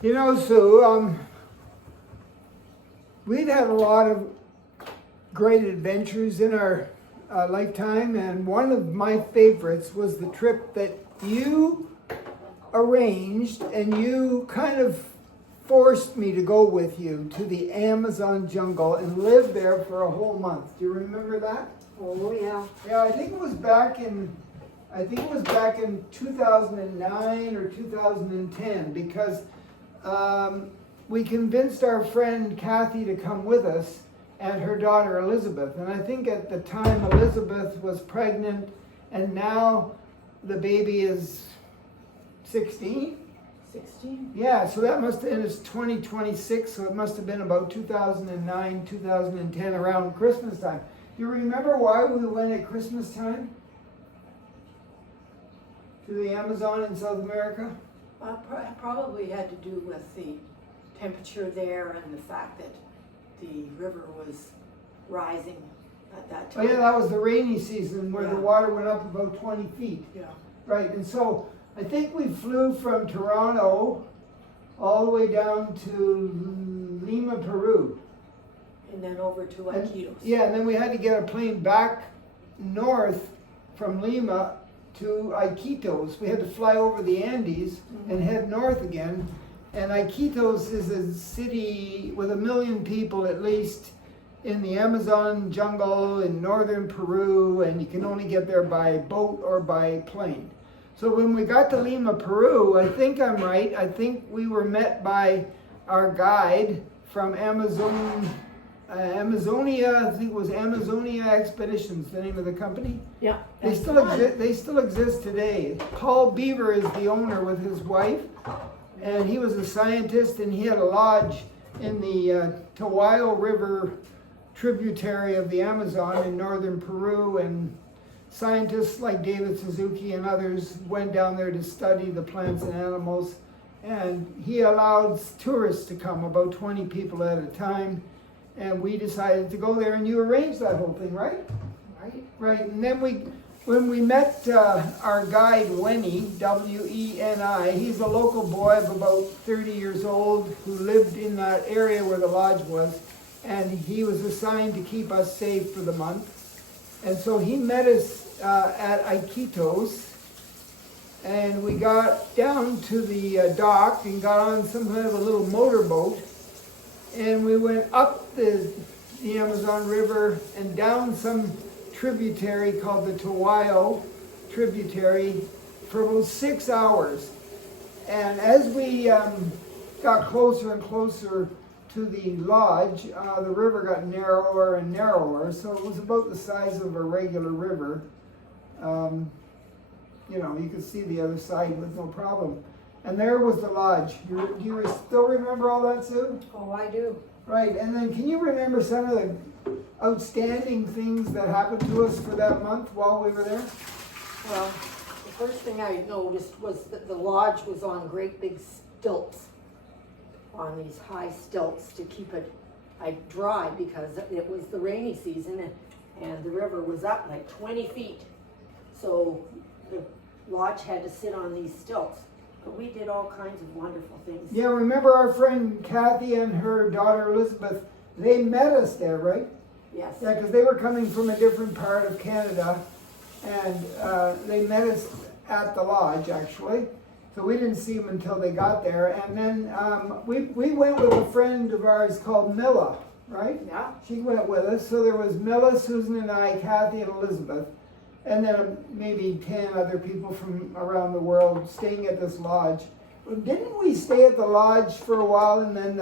You know, Sue, we've had a lot of great adventures in our lifetime, and one of my favorites was the trip that you arranged and you kind of forced me to go with you to the Amazon jungle and live there for a whole month. Do you remember that? Oh, yeah. Yeah, I think it was back in 2009 or 2010 because we convinced our friend Kathy to come with us and her daughter Elizabeth. And I think at the time Elizabeth was pregnant and now the baby is 16? 16? Yeah, so that must have been, it's 2026, so it must have been about 2009, 2010, around Christmas time. Do you remember why we went at Christmas time to the Amazon in South America? Probably had to do with the temperature there and the fact that the river was rising at that Oh time. yeah, that was the rainy season where the Yeah. water went up about 20 feet. Yeah. Right, and so I think we flew from Toronto all the way down to Lima, Peru. And then over to And- Iquitos. Yeah, and then we had to get a plane back north from Lima to Iquitos. We had to fly over the Andes and head north again. And Iquitos is a city with 1 million people at least in the Amazon jungle in northern Peru, and you can only get there by boat or by plane. So when we got to Lima, Peru, I think I'm right. I think we were met by our guide from Amazonia, I think it was Amazonia Expeditions, the name of the company. Yeah. They still exist today. Paul Beaver is the owner with his wife, and he was a scientist, and he had a lodge in the Tawayo River tributary of the Amazon in northern Peru, and scientists like David Suzuki and others went down there to study the plants and animals, and he allowed tourists to come, about 20 people at a time, and we decided to go there, and you arranged that whole thing, right? Right, and then when we met our guide, Weni, W-E-N-I, he's a local boy of about 30 years old who lived in that area where the lodge was, and he was assigned to keep us safe for the month. And so he met us at Iquitos, and we got down to the dock and got on some kind of a little motorboat, and we went up the Amazon River and down some tributary called the Tawayo tributary for about 6 hours. And as we got closer and closer to the lodge, the river got narrower and narrower, so it was about the size of a regular river. You could see the other side with no problem. And there was the lodge. Do you still remember all that, Sue? Oh, I do. Right, and then can you remember some of the outstanding things that happened to us for that month while we were there? Well, the first thing I noticed was that the lodge was on great big stilts, on these high stilts to keep it dry because it was the rainy season and the river was up like 20 feet. So the lodge had to sit on these stilts. But we did all kinds of wonderful things. Yeah, remember our friend Kathy and her daughter Elizabeth, they met us there, right? Yes. Yeah, because they were coming from a different part of Canada, and they met us at the lodge, actually. So we didn't see them until they got there. And then we went with a friend of ours called Milla, right? Yeah. She went with us. So there was Milla, Susan and I, Kathy and Elizabeth, and then maybe 10 other people from around the world staying at this lodge. Didn't we stay at the lodge for a while, and then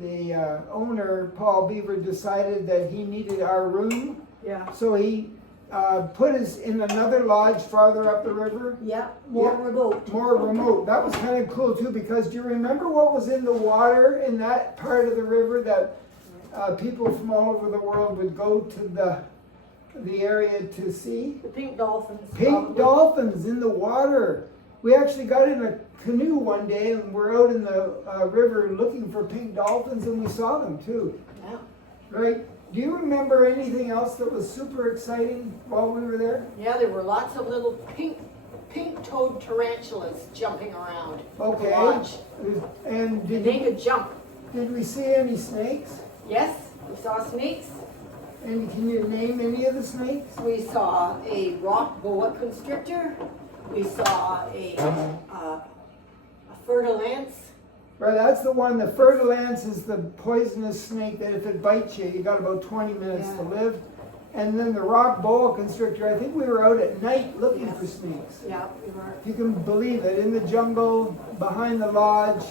the owner, Paul Beaver, decided that he needed our room? Yeah. So he put us in another lodge farther up the river. Yeah. More Yeah. remote. More remote. That was kind of cool too, because do you remember what was in the water in that part of the river that people from all over the world would go to the area to see? The pink dolphins. Pink probably. dolphins in the water. We actually got in a canoe one day and we're out in the river looking for pink dolphins, and we saw them too. Yeah. Right? Do you remember anything else that was super exciting while we were there? Yeah, there were lots of little pink pink-toed tarantulas jumping around the Okay. lodge. And And they could jump. did we see any snakes? Yes, we saw snakes. And can you name any of the snakes? We saw a rock boa constrictor. We saw a fer-de-lance. Right, that's the one, the fer-de-lance is the poisonous snake that if it bites you, you got about 20 minutes to Yeah. live. And then the rock boa constrictor, I think we were out at night looking Yes. for snakes. Yeah, we were. If you can believe it, in the jungle, behind the lodge,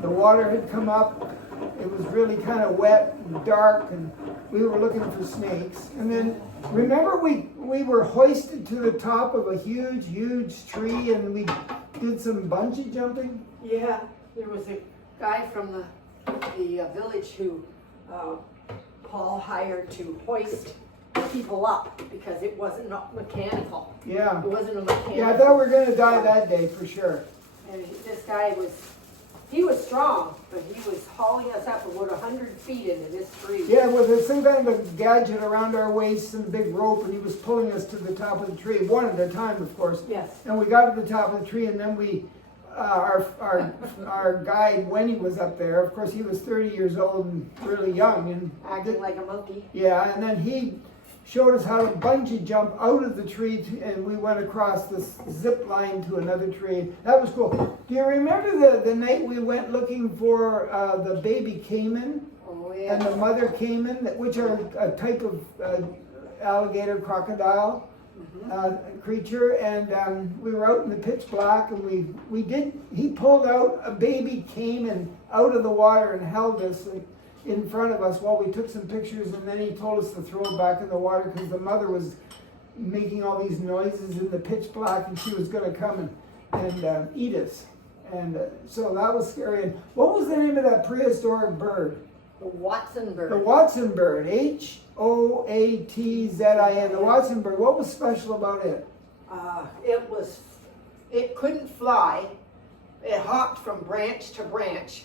the water had come up. It was really kind of wet and dark, and we were looking for snakes. And then, remember we were hoisted to the top of a huge tree, and we did some bungee jumping? Yeah, there was a guy from the village who Paul hired to hoist people up because it wasn't not mechanical. Yeah. It wasn't a mechanical. Yeah, I thought we were gonna die that day for sure. And this guy he was strong, but he was hauling us up about 100 feet into this tree. Yeah, with some kind of a gadget around our waist and a big rope, and he was pulling us to the top of the tree, one at a time, of course. Yes. And we got to the top of the tree, and then our guide, when he was up there, of course, he was 30 years old and really young, and Acting like a monkey. yeah, and then he showed us how to bungee jump out of the tree, and we went across this zip line to another tree. That was cool. Do you remember the night we went looking for the baby caiman Oh and the yeah. mother caiman, which are a type of alligator crocodile creature? And we were out in the pitch black, and he pulled out a baby caiman out of the water and held us in front of us while we took some pictures, and then he told us to throw it back in the water because the mother was making all these noises in the pitch black, and she was going to come and eat us. And so that was scary. And what was the name of that prehistoric bird? The Watson bird. The Watson bird, Hoatzin, the Watson bird. What was special about it? It couldn't fly. It hopped from branch to branch,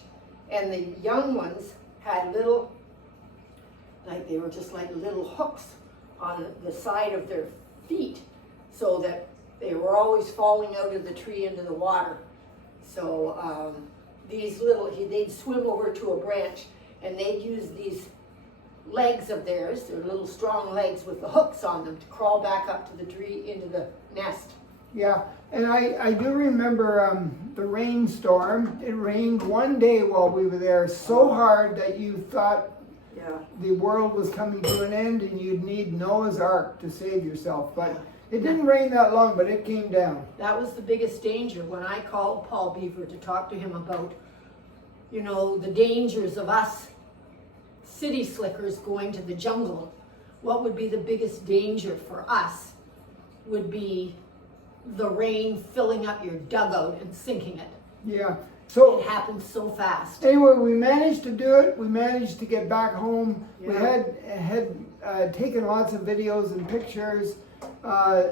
and the young ones had little, like they were just like little hooks on the side of their feet, so that they were always falling out of the tree into the water. So they'd swim over to a branch, and they'd use these legs of theirs, their little strong legs with the hooks on them, to crawl back up to the tree into the nest. Yeah, and I do remember the rainstorm. It rained one day while we were there so hard that you thought Yeah. the world was coming to an end and you'd need Noah's Ark to save yourself. But it didn't rain that long, but it came down. That was the biggest danger when I called Paul Beaver to talk to him about, the dangers of us city slickers going to the jungle. What would be the biggest danger for us would be the rain filling up your dugout and sinking it. Yeah. So It happened so fast. anyway, we managed to do it. We managed to get back home. We Yeah. had taken lots of videos and pictures.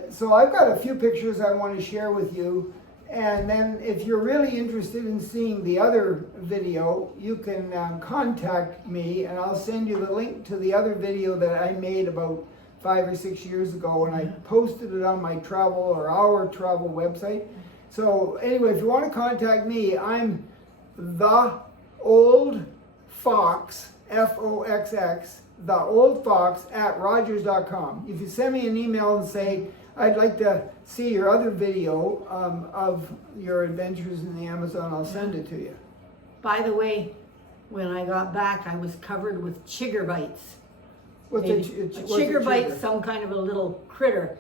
So I've got a few pictures I want to share with you. And then if you're really interested in seeing the other video, you can contact me, and I'll send you the link to the other video that I made about 5 or 6 years ago, and I posted it on my our travel website. So anyway, if you want to contact me, I'm the Old Fox, Foxx, the Old Fox at Rogers.com. If you send me an email and say, I'd like to see your other video of your adventures in the Amazon, I'll send it to you. By the way, when I got back, I was covered with chigger bites. What's Maybe. what's A chigger bite's chigger? some kind of a little critter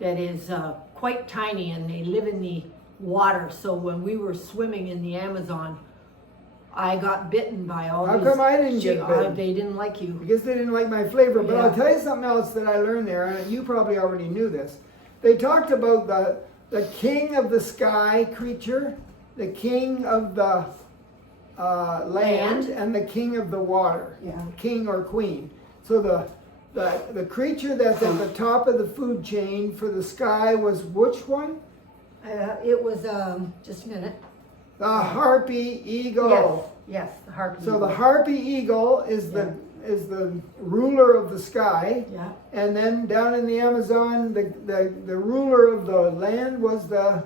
that is quite tiny, and they live in the water. So when we were swimming in the Amazon, I got bitten by all How these. come I didn't get bitten? They didn't like you. Because they didn't like my flavor. But I'll Yeah. tell you something else that I learned there, and you probably already knew this. They talked about the king of the sky creature, the king of the land, and the king of the water. Yeah. King or queen. So the creature that's at the top of the food chain for the sky was which one? It was just a minute. The harpy eagle. Yes, the harpy. So the harpy eagle is the the ruler of the sky. Yeah. And then down in the Amazon, the ruler of the land was the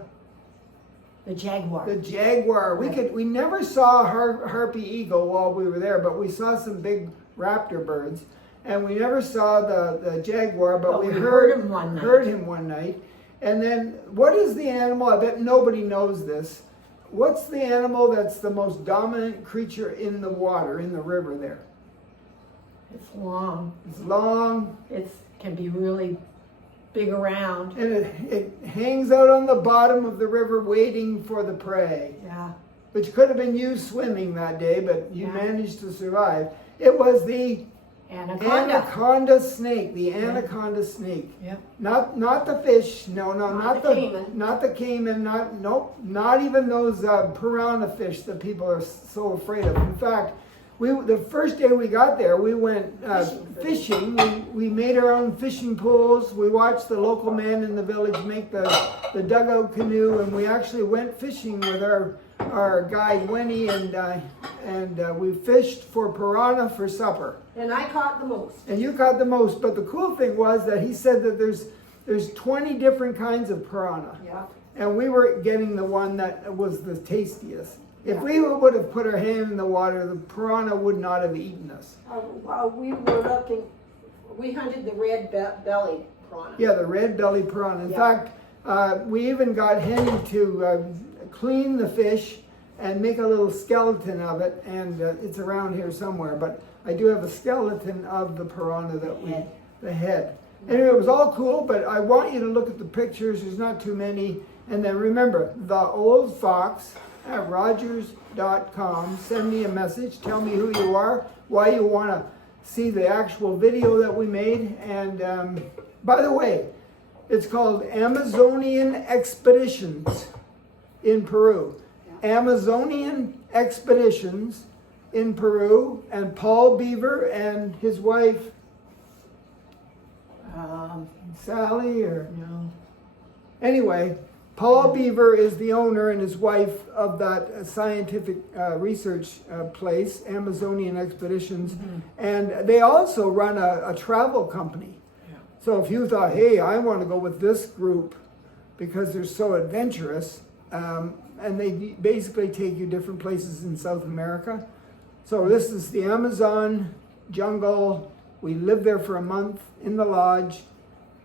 jaguar. jaguar. We never saw a harpy eagle while we were there, but we saw some big raptor birds. And we never saw the jaguar, but we heard him one night. Heard him one night. And then, what is the animal? I bet nobody knows this. What's the animal that's the most dominant creature in the water, in the river there? It's long. It's long. It can be really big around. And it hangs out on the bottom of the river waiting for the prey. Yeah. Which could have been you swimming that day, but you Yeah. managed to survive. It was the anaconda snake, the anaconda snake. Yep. Not the fish, not the caiman. Not the caiman, not even those piranha fish that people are so afraid of. In fact, the first day we got there, we went fishing. We made our own fishing pools. We watched the local man in the village make the dugout canoe, and we actually went fishing with our guide Winnie, and we fished for piranha for supper. And I caught the most. And you caught the most, but the cool thing was that he said that there's 20 different kinds of piranha. Yeah. And we were getting the one that was the tastiest. If we would have put our hand in the water, the piranha would not have eaten us. We were looking, we hunted the red belly piranha. Yeah, the red belly piranha. In Yeah. fact, we even got Henny to clean the fish and make a little skeleton of it, and it's around here somewhere, but I do have a skeleton of the piranha the head. Anyway, it was all cool, but I want you to look at the pictures. There's not too many. And then remember, The Old Fox at Rogers.com. Send me a message. Tell me who you are, why you want to see the actual video that we made. And by the way, it's called Amazonian Expeditions in Peru. Amazonian Expeditions in Peru, and Paul Beaver and his wife Sally, or No. anyway, Paul Beaver is the owner and his wife of that scientific research place, Amazonian Expeditions, and they also run a travel company. Yeah. So if you thought, hey, I want to go with this group because they're so adventurous, and they basically take you different places in South America. So this is the Amazon jungle. We lived there for a month in the lodge.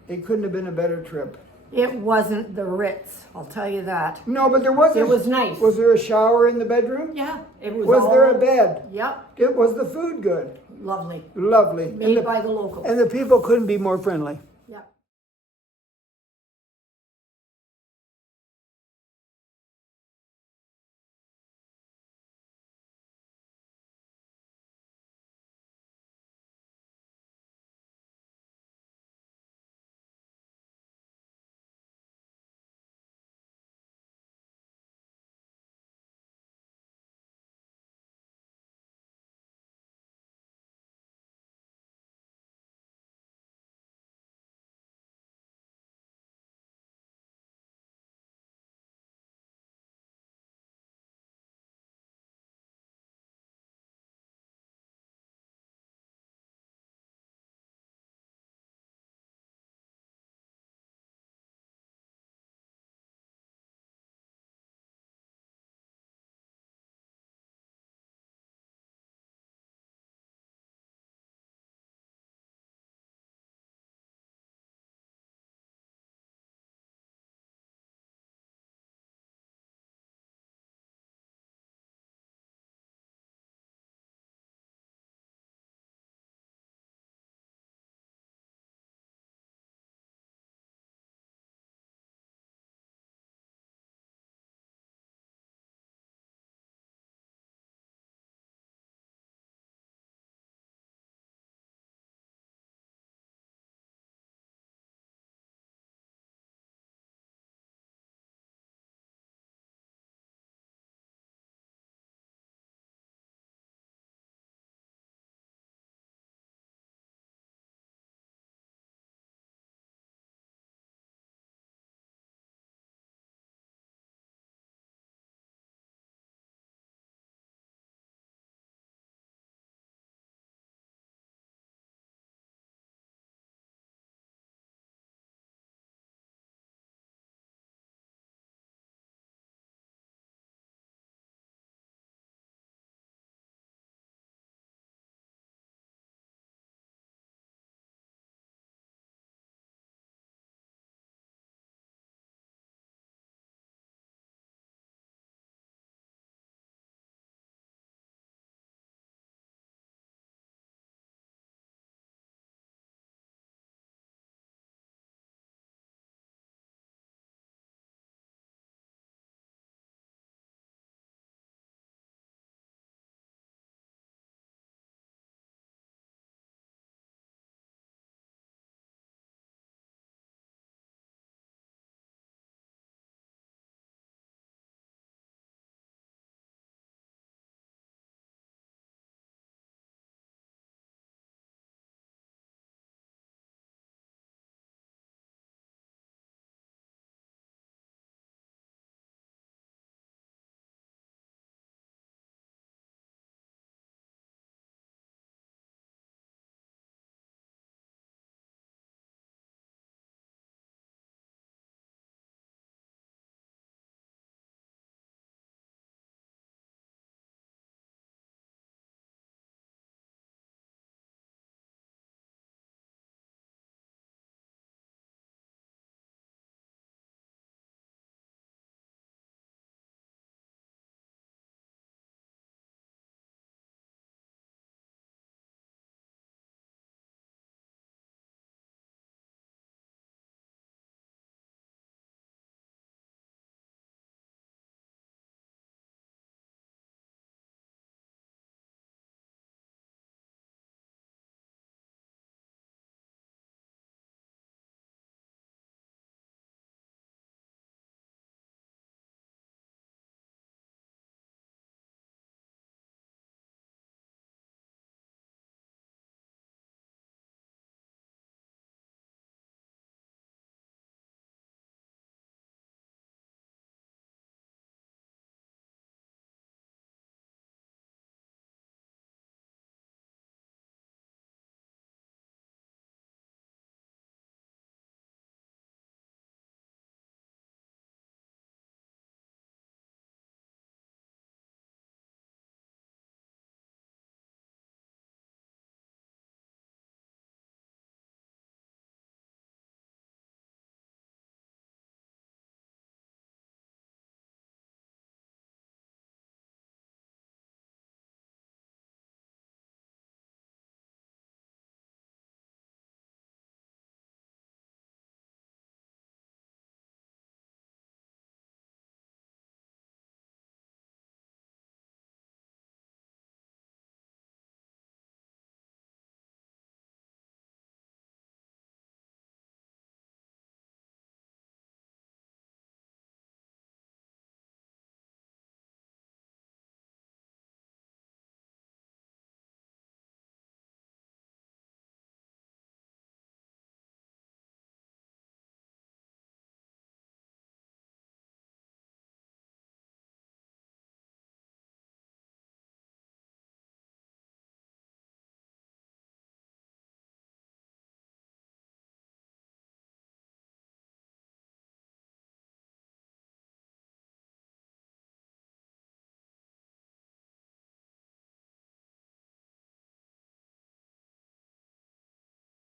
It couldn't have been a better trip. It wasn't the Ritz, I'll tell you that. No, but there was. It was nice. Was there a shower in the bedroom? Yeah, it was. Was there a bed? Yep, Was the food good? lovely. Lovely. Made by the locals. And the people couldn't be more friendly.